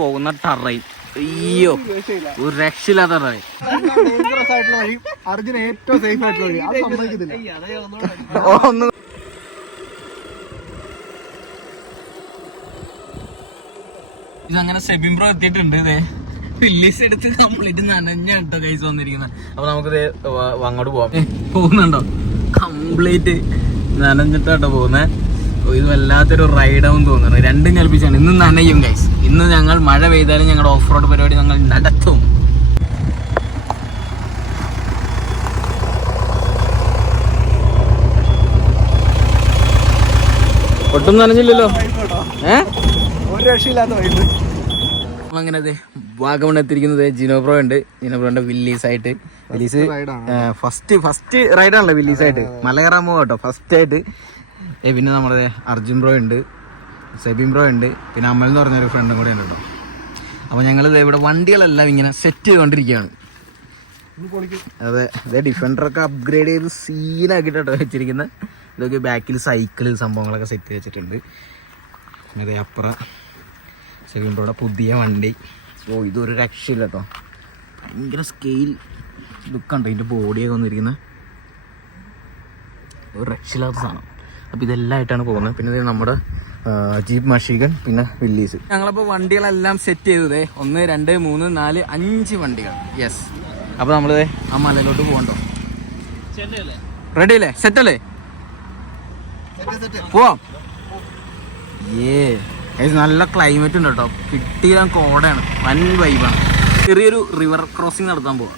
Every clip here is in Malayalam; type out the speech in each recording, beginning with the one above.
പോകുന്ന ടറൈൻ അയ്യോ ഒരു രക്ഷയില്ലാത്ത ടറൈൻ. അർജുന ഏറ്റവും സേഫ് ആയിട്ടുള്ള ഇതങ്ങനെ സെബിംബ്രോ എത്തിയിട്ടുണ്ട്. ഇതേ വില്ലീസ് എടുത്ത് കംപ്ലീറ്റ് നനഞ്ഞ കേട്ടോ കൈസ് വന്നിരിക്കുന്നത്. അപ്പൊ നമുക്കിത് അങ്ങോട്ട് പോവാം. പോകുന്നുണ്ടോ? കംപ്ലീറ്റ് നനഞ്ഞിട്ടാട്ടോ പോകുന്നത്. ഇത് വല്ലാത്തൊരു റൈഡാവും തോന്നുന്നു. രണ്ടും കൽപ്പിച്ചാണ്. ഇന്ന് നനയും ഗൈസ്. ഇന്ന് ഞങ്ങൾ മഴ പെയ്താലും ഞങ്ങളുടെ ഓഫ് റോഡ് പരിപാടി ഞങ്ങൾ നടത്തും. ഒട്ടും നനഞ്ഞില്ലല്ലോ. ഒരു രക്ഷയില്ലാത്ത വൈബ്. അങ്ങനെ വാഗമൺ എത്തിയിരിക്കുന്നത് ജിനോബ്രോ ഉണ്ട്. ജിനോബ്രോന്റെ വില്ലീസ് ആയിട്ട്. വില്ലീസ് ഫസ്റ്റ് റൈഡാണല്ലോ വില്ലീസ് ആയിട്ട്. മല കയറാൻ പോകാം കേട്ടോ ഫസ്റ്റ് ആയിട്ട്. പിന്നെ നമ്മുടെ അർജുൻ ബ്രോ ഉണ്ട്, സെബിൻ ബ്രോ ഉണ്ട്, പിന്നെ അമൽ എന്ന് പറഞ്ഞൊരു ഫ്രണ്ടും കൂടെ ഉണ്ട് കേട്ടോ. അപ്പോൾ ഞങ്ങൾ ഇവിടെ വണ്ടികളെല്ലാം ഇങ്ങനെ സെറ്റ് ചെയ്തുകൊണ്ടിരിക്കുകയാണ്. അതെ, ഇതേ ഡിഫൻഡറൊക്കെ അപ്ഗ്രേഡ് ചെയ്ത് സീനാക്കിട്ടോ വെച്ചിരിക്കുന്നത്. ഇതൊക്കെ ബാക്കിൽ സൈക്കിള് സംഭവങ്ങളൊക്കെ സെറ്റ് വെച്ചിട്ടുണ്ട്. പിന്നെ അതേ അപ്പുറം സെബിൻ ബ്രോയുടെ പുതിയ വണ്ടി. ഓ ഇതൊരു രക്ഷയില്ല കേട്ടോ. ഭയങ്കര സ്കെയിൽ ലുക്കുണ്ടോ ഇതിൻ്റെ ബോഡിയൊക്കെ വന്നിരിക്കുന്നത്. ഒരു രക്ഷയില്ലാത്ത സാധനം. അപ്പോൾ ഇതെല്ലാമായിട്ടാണ് പോകുന്നത്. പിന്നെ നമ്മുടെ ജീപ്പ് മഷീഗൻ, പിന്നെ വില്ലീസ്. ഞങ്ങളപ്പോൾ വണ്ടികളെല്ലാം സെറ്റ് ചെയ്തതേ 1 2 3 4 5 വണ്ടികൾ. യെസ്. അപ്പോൾ നമ്മൾ ആ മലയിലോട്ട് പോകണ്ടോ? റെഡി അല്ലേ? സെറ്റ് അല്ലേ? പോവാം. നല്ല ക്ലൈമറ്റ് ഉണ്ട് കേട്ടോ. കിട്ടിയ കോടയാണ്. വൻ വൈബാണ്. ചെറിയൊരു റിവർ ക്രോസിങ് നടത്താൻ പോവാം.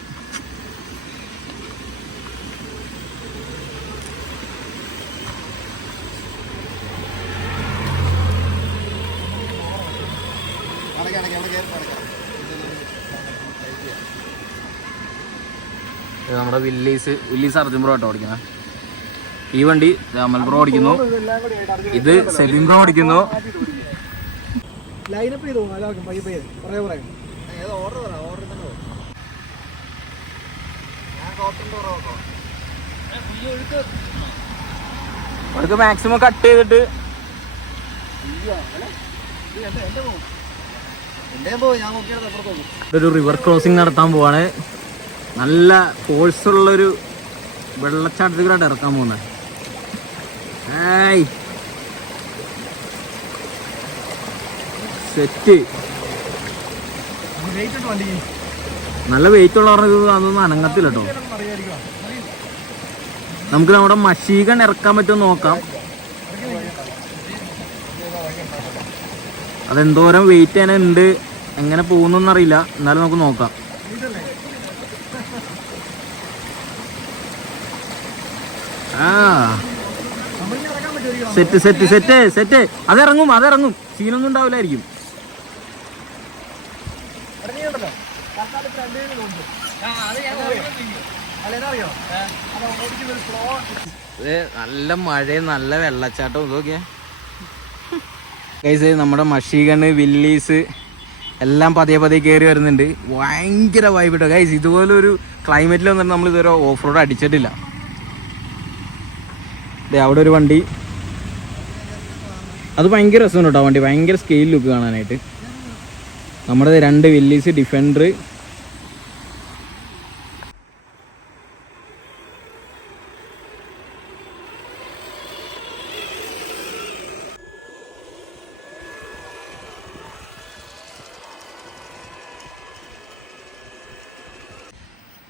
നമ്മുടെ വില്ലീസ് അർജുൻ ബ്രോ ആട്ടോ ഓടിക്കുന്നത്. ഈ വണ്ടി അമൽ ബ്രോ ഓടിക്കുന്നു. ഇത് സെബിൻ ബ്രോ ഓടിക്കുന്നു. അവർക്ക് മാക്സിമം കട്ട് ചെയ്തിട്ട് ഒരു റിവർ ക്രോസിങ് നടത്താൻ പോവാണ്. നല്ല ഫോഴ്സുള്ളൊരു വെള്ളച്ചാട്ടത്തിലാണ് ഇറക്കാൻ പോകുന്നത്. സെറ്റ്. നല്ല വെയിറ്റ് ഉള്ള പറഞ്ഞത് അതൊന്നും അനങ്ങത്തില്ല കേട്ടോ. നമുക്ക് നമ്മുടെ മഷീഗൺ ഇറക്കാൻ പറ്റുമോ നോക്കാം. അതെന്തോരം വെയിറ്റ് തന്നെ ഉണ്ട്, എങ്ങനെ പോകുന്നറിയില്ല. എന്നാലും നമുക്ക് നോക്കാം. Set set set set. അതിറങ്ങും. സീനൊന്നും ഉണ്ടാവില്ലായിരിക്കും. നല്ല മഴയും നല്ല വെള്ളച്ചാട്ടവും ഇതൊക്കെ. ഗൈസ് നമ്മുടെ മഷീഗണ്, വില്ലീസ് എല്ലാം പതിയെ കയറി വരുന്നുണ്ട്. ഭയങ്കര വൈബ് കേട്ടോ ഗൈസ്. ഇതുപോലൊരു ക്ലൈമറ്റിൽ വന്നിട്ട് നമ്മൾ ഇതുവരെ ഓഫ് റോഡ് അടിച്ചിട്ടില്ല. അവിടെ ഒരു വണ്ടി, അത് ഭയങ്കര രസമാണ് കേട്ടോ. വണ്ടി ഭയങ്കര സ്കെയിൽ ലുക്ക് കാണാനായിട്ട്. നമ്മുടെ 2 വില്ലീസ്, ഡിഫൻഡർ.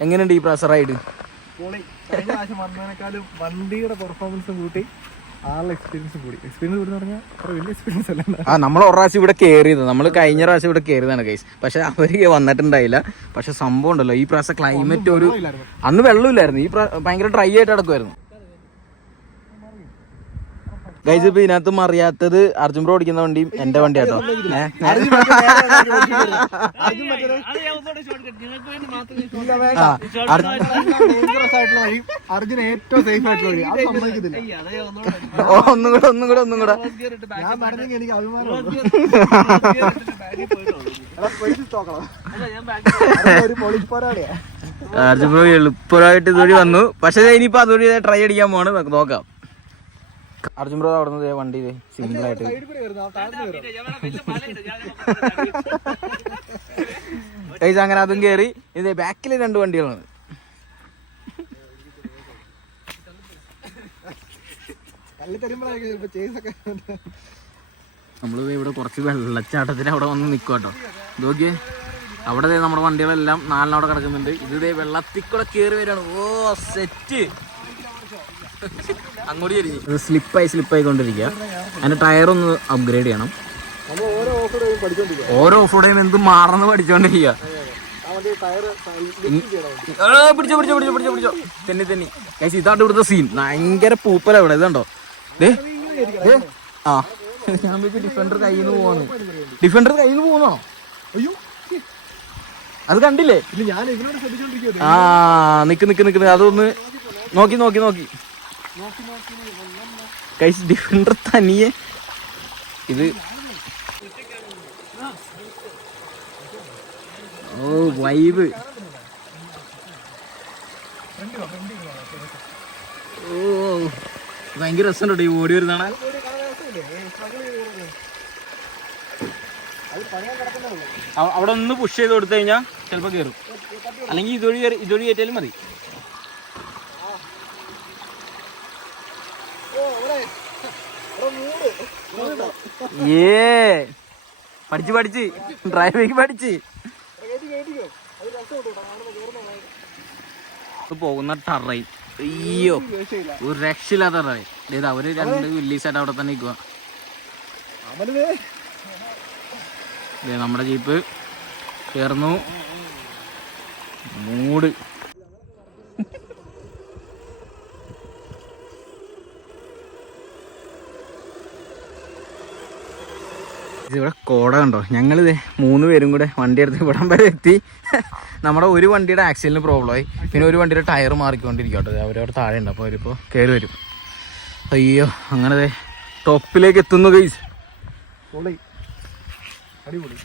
എങ്ങനെയുണ്ട് ഈ പ്രാവശ്യം റൈഡ്? വണ്ടിയുടെ പെർഫോമൻസും കൂട്ടി ആളുടെ എക്സ്പീരിയൻസും കൂടി. എക്സ്പീരിയൻസ് കൂടി പറഞ്ഞാൽ വലിയ എക്സ്പീരിയൻസ് അല്ല. നമ്മൾ ഒരു പ്രാവശ്യം ഇവിടെ കയറിയത്, നമ്മൾ കഴിഞ്ഞ പ്രാവശ്യം ഇവിടെ കയറിയതാണ് ഗൈസ്. പക്ഷെ അവര് വന്നിട്ടുണ്ടായില്ല. പക്ഷെ സംഭവം ഉണ്ടല്ലോ, ഈ പ്രാവശ്യം ക്ലൈമറ്റ് ഒരു അന്ന് വെള്ളമില്ലായിരുന്നു. ഈ ഭയങ്കര ഡ്രൈ ആയിട്ട് നടക്കുമായിരുന്നു ഗൈസ്. ഇപ്പൊ ഇതിനകത്തും അറിയാത്തത് അർജുൻ ബ്രോ ഓടിക്കുന്ന വണ്ടിയും എന്റെ വണ്ടി കേട്ടോ. അർജുന ഏറ്റവും സേഫ് ആയിട്ടുള്ള ഒന്നും കൂടെ എനിക്ക് അഭിമാനം. അർജുൻ ബ്രോ എളുപ്പമായിട്ട് ഇതുവഴി വന്നു. പക്ഷെ ഇനിയിപ്പോ അതുവഴി ട്രൈ അടിക്കാൻ പോവാണ്. നോക്കാം. അർജുൻ ബ്രോ അവിടെ നിന്ന് വണ്ടി സിമ്പിൾ ആയിട്ട് അങ്ങനെ അതും കയറി. ഇത് ബാക്കിൽ 2 വണ്ടികളാണ്. നമ്മള് ഇവിടെ കുറച്ച് വെള്ളച്ചാട്ടത്തിന് അവിടെ വന്ന് നിൽക്കുക കേട്ടോ. നോക്കിയേ, അവിടെ നമ്മുടെ വണ്ടികളെല്ലാം 4 അവിടെ കിടക്കുന്നുണ്ട്. ഇത് വെള്ളത്തിൽ കൂടെ കയറി വരികയാണ്. ഓ സെറ്റ്. അങ്ങോട്ട് ഇത് സ്ലിപ്പായി കൊണ്ടിരിക്കുക. അതിന്റെ ടയറൊന്ന് അപ്ഗ്രേഡ് ചെയ്യണം. ഓരോ ഓഫ് റോഡും എന്ത് മാറന്ന് പഠിച്ചോണ്ടിരിക്കുക. പിടിച്ചോ തെന്നി കഴിച്ച്. ഇതാണ്ട് ഇവിടുത്തെ സീൻ. ഭയങ്കര പൂപ്പല ഇവിടെ. ഇതുണ്ടോ ആ ഞാൻ ഡിഫൻഡർ കയ്യിൽ നിന്ന് പോവാണ്. ഡിഫൻഡർ കയ്യിൽ നിന്ന് പോകുന്നോ? അയ്യോ അത് കണ്ടില്ലേ? ആ നിക്ക് അതൊന്ന് നോക്കി കഴിച്ച്. ഡിഫൻഡർ തനിയെ ഇത്. ഓ വൈബ്. ഓ ഭയങ്കര രസമുണ്ടോ ഈ ഓടി വരുന്നതാണ്. അവിടെ ഒന്ന് പുഷ് ചെയ്ത് കൊടുത്തു കഴിഞ്ഞാൽ ചിലപ്പോൾ കയറും. അല്ലെങ്കിൽ ഇതൊഴി കയറ്റിയാലും മതി. പഠിച്ച് ഡ്രൈവിംഗ് പഠിച്ച് പോകുന്ന ടറൈൻ. അയ്യോ ഒരു രക്ഷയില്ലാത്ത ടറൈൻ. അവര് 2 വില്ലീസായിട്ട് അവിടെ തന്നെ നിൽക്കുക. നമ്മുടെ ജീപ്പ് ചേർന്നു. മൂട് ഇവിടെ കോട കണ്ടോ. ഞങ്ങളിത് 3 പേരും കൂടെ വണ്ടി എടുത്ത് ഇവിടം വരെ എത്തി. നമ്മുടെ ഒരു വണ്ടിയുടെ ആക്സിഡന്റിന് പ്രോബ്ലമായി. പിന്നെ ഒരു വണ്ടിയുടെ ടയർ മാറിക്കൊണ്ടിരിക്കട്ടോ. അവരവിടെ താഴെ ഉണ്ട്. അപ്പോൾ അവരിപ്പോൾ കയറി വരും. അയ്യോ അങ്ങനെ ടോപ്പിലേക്ക് എത്തുന്നു ഗൈസ്. അടിപൊളി.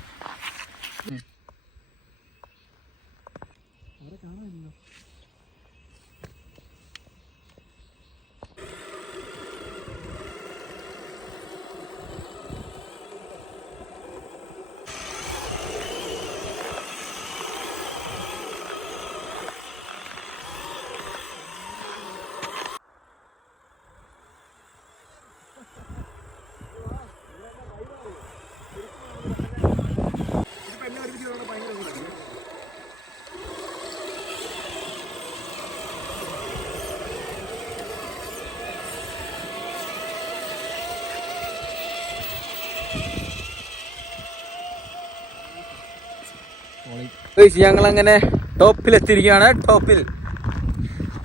ഞങ്ങളങ്ങനെ ടോപ്പിലെത്തിയിരിക്കുകയാണ്. ടോപ്പിൽ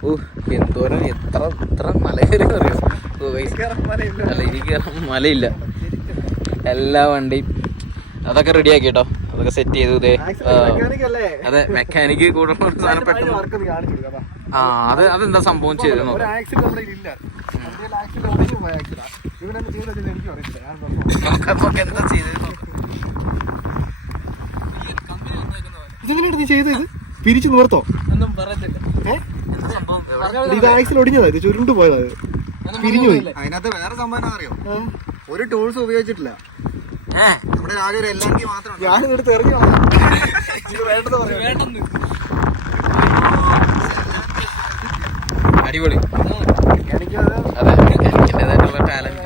ഓ എന്തോരം എത്ര മല കയറിയെന്ന് അറിയോ? അല്ല ഇനി കയറാൻ മലയില്ല. എല്ലാ വണ്ടിയും അതൊക്കെ റെഡിയാക്കി കേട്ടോ. അതൊക്കെ സെറ്റ് ചെയ്തു. അതെ മെക്കാനിക്ക് കൂടുതൽ സാധനം പെട്ടെന്ന്. ആ അതെന്താ സംഭവം ചെയ്തു നോക്കാം. എന്താ ചെയ്തത് ചെയ്തത് പിരിച്ചു നിർത്തോ? ഇത് ആക്സിൽ ഒടിഞ്ഞതാ. ഇത് ചുരുണ്ടു പോയതാ. പിരിഞ്ഞു പോയി. അതിനകത്ത് വേറെ സംഭവം അറിയോ? ഒരു ടൂൾസ് ഉപയോഗിച്ചിട്ടില്ല. നമ്മുടെ ആകെ ഒരു എല്ലാം മാത്രം. ഞാനിതെടുത്ത് ഇറങ്ങി വേണ്ടത് വേണ്ടെന്ന്. അടിപൊളി. അതെ എനിക്കിൻ്റെതായിട്ടുള്ള ടാലന്റ്.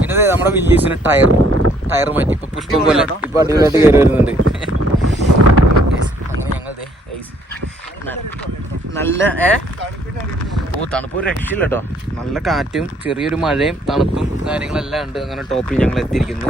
പിന്നെ നമ്മുടെ വില്ലീസിന് ടയർ മാറ്റി. ഇപ്പൊ പുഷ്പം പോലെ ഇപ്പൊ അടിപൊളിയായിട്ട് കയറി വരുന്നുണ്ട്. നല്ല തണുപ്പ് ഒരു രക്ഷയില്ല കേട്ടോ. നല്ല കാറ്റും ചെറിയൊരു മഴയും തണുപ്പും കാര്യങ്ങളെല്ലാം ഉണ്ട്. അങ്ങനെ ടോപ്പിൽ ഞങ്ങൾ എത്തിയിരിക്കുന്നു.